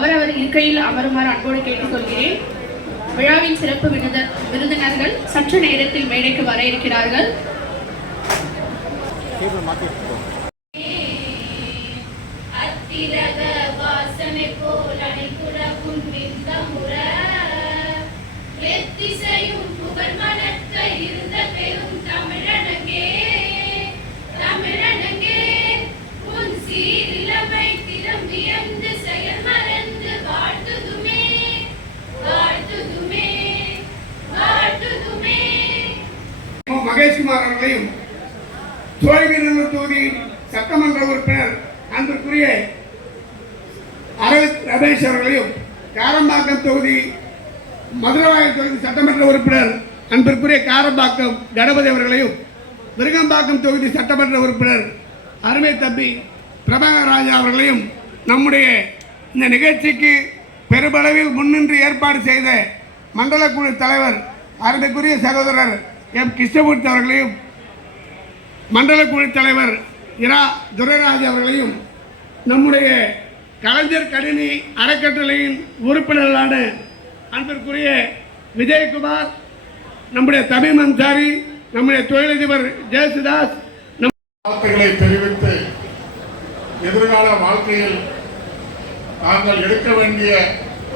அவரவர் இருக்கையில் அமருமாறு அன்போடு கேட்டுக்கொள்கிறேன். விழாவின் சிறப்பு விருந்தினர்கள் சற்று நேரத்தில் மேடைக்கு வர இருக்கிறார்கள். மகேஷ்குமார் அவர்களையும் சோழகிரிநல்லூர் தொகுதி சட்டமன்ற உறுப்பினர் அன்பிற்குரிய அரவிந்த் ரமேஷ் அவர்களையும் காரம்பாக்கம் தொகுதி மதுரவாயல் தொகுதி சட்டமன்ற உறுப்பினர் அன்பிற்குரிய காரம்பாக்கம் கணபதி அவர்களையும் விருகம்பாக்கம் தொகுதி சட்டமன்ற உறுப்பினர் அருமை தம்பி பிரபாகர் ராஜா அவர்களையும் நம்முடைய இந்த நிகழ்ச்சிக்கு பெருமளவில் முன்னின்று ஏற்பாடு செய்த மண்டல குழு தலைவர் அருமைக்குரிய சகோதரர் எம் கிருஷ்ணமூர்த்தி அவர்களையும் மண்டல குழு தலைவர் இரா துரைராஜ் அவர்களையும் நம்முடைய கலைஞர் கணினி அறக்கட்டளையின் உறுப்பினர்களான அன்பிற்குரிய விஜயகுமார், நம்முடைய தமிழ் அன்சாரி, நம்முடைய தொழிலதிபர் ஜெயசுதாஸ் வார்த்தைகளை தெரிவித்து எதிர்கால வாழ்க்கையில் தாங்கள் எடுக்க வேண்டிய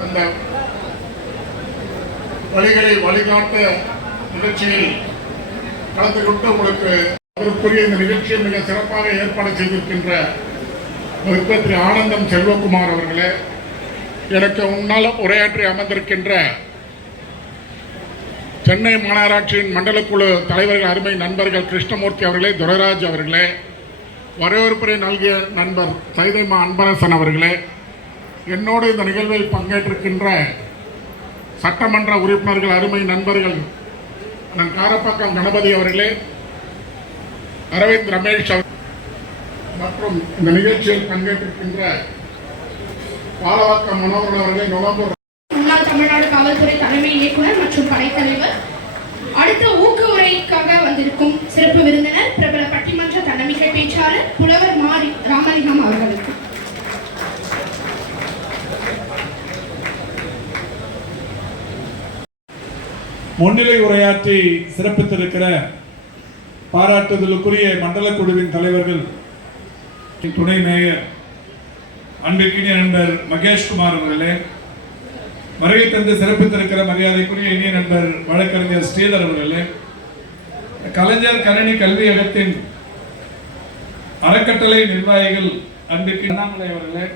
அந்த வழிகளை வழிகாட்ட நிகழ்ச்சியில் கலந்து கொண்டு உங்களுக்கு அதற்குரிய இந்த நிகழ்ச்சியை மிக சிறப்பாக ஏற்பாடு செய்திருக்கின்ற திரு ஆனந்தம் செல்வகுமார் அவர்களே, எனக்கு முன்னால் உரையாற்றி அமர்ந்திருக்கின்ற சென்னை மாநகராட்சியின் மண்டல குழு தலைவர்கள் அருமை நண்பர்கள் கிருஷ்ணமூர்த்தி அவர்களே, துரைராஜ் அவர்களே, வரவேற்புரை நல்கிய நண்பர் சைதைமா அன்பரசன் அவர்களே, என்னோடு இந்த நிகழ்வில் பங்கேற்றிருக்கின்ற சட்டமன்ற உறுப்பினர்கள் அருமை நண்பர்கள் காரப்பாக்கம் கணபதி அவர்களே, அரவிந்த் ரமேஷ் மற்றும் இந்த நிகழ்ச்சியில் பங்கேற்றிருக்கின்ற பாலவாக்கம் மனோகரன் அவர்களே, நுழம்பூர் முன்னாள் தமிழ்நாடு காவல்துறை தலைமை இயக்குனர் மற்றும் படைத்தலைவர். அடுத்த ஊக்கமுறைக்காக வந்திருக்கும் சிறப்பு விருந்தினர் பிரபல பட்டிமன்ற தன்னமிகை பேச்சாளர் புலவர் மாரி ராமலிங்கம் அவர்களுக்கு முன்னிலை உரையாற்றி சிறப்பித்திருக்கிற பாராட்டுதலுக்குரிய மண்டல குழுவின் தலைவர்கள், துணை மேயர் அன்பிற்கினிய நண்பர் மகேஷ்குமார் அவர்களே, வருகை தந்து சிறப்பித்திருக்கிற மரியாதைக்குரிய இனிய நண்பர் வழக்கறிஞர் ஸ்ரீதர் அவர்களே, கலைஞர் கணினி கல்வியகத்தின் அறக்கட்டளை நிர்வாகிகள் அன்பிற்கு அண்ணாமலை அவர்களே,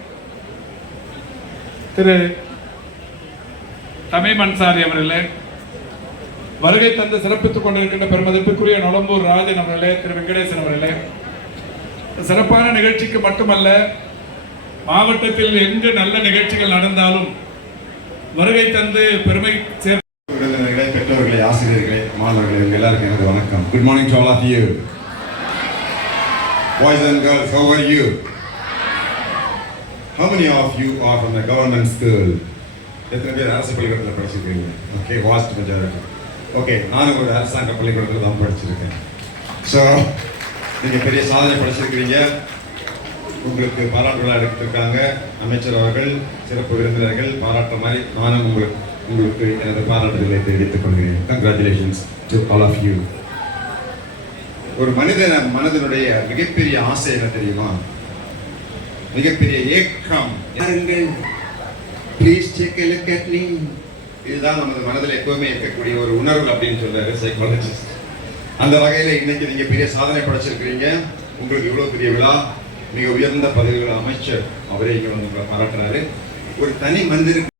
திரு தமிழ் அன்சாரி அவர்களே, வருகை தந்து சிறப்பித்துக் கொண்டிருக்கின்ற பெருமதிப்புக்குரிய நுழம்பூர் ராஜன் அவர்களே, திரு வெங்கடேசன் அவர்களே, சிறப்பான நிகழ்ச்சிக்கு மட்டுமல்ல மாவட்டத்தில் எங்கு நல்ல நிகழ்ச்சிகள் நடந்தாலும் வருகை தந்து பெருமை விருந்தினர்களே, பெற்றோர்களே, ஆசிரியர்களே, மாணவர்களே, எல்லாருக்கும் எனது வணக்கம். Good morning to all of you. Boys and girls, how are you? How many of you are from the government school? எத்தனை பேர் அரசு பள்ளிக்கூடத்தில் படிச்சிருக்கீங்க? Okay, vast majority. ஓகே, நானும் ஒரு அரசாங்க பள்ளிக்கூடத்தில் தான் படிச்சிருக்கேன். ஸோ நீங்கள் பெரிய சாதனை படிச்சிருக்கிறீங்க. உங்களுக்கு பாராட்டு விழா எடுத்திருக்காங்க அமைச்சர் அவர்கள், சிறப்பு விருந்தினர்கள் பாராட்டுற மாதிரி நானும் உங்களுக்கு எனது பாராட்டுகளை தெரிவித்துக் கொள்கிறேன். Congratulations to all of you. ஒரு மனிதனுடைய மிகப்பெரிய ஆசை என்ன தெரியுமா? மிகப்பெரிய ஏக்கம். Please take a look at me. இதுதான் நமது மனதில் எப்பவுமே இருக்கக்கூடிய ஒரு உணர்வு அப்படின்னு சொல்றாரு சைக்காலஜிஸ்ட். அந்த வகையில் இன்னைக்கு நீங்க பெரிய சாதனை படைச்சிருக்கிறீங்க. உங்களுக்கு இவ்வளவு பெரிய விழா, மிக உயர்ந்த பதவிகள் அமைச்சர் அவரே இங்க வந்து பாராட்டுறாரு. ஒரு தனி மனிதருக்கு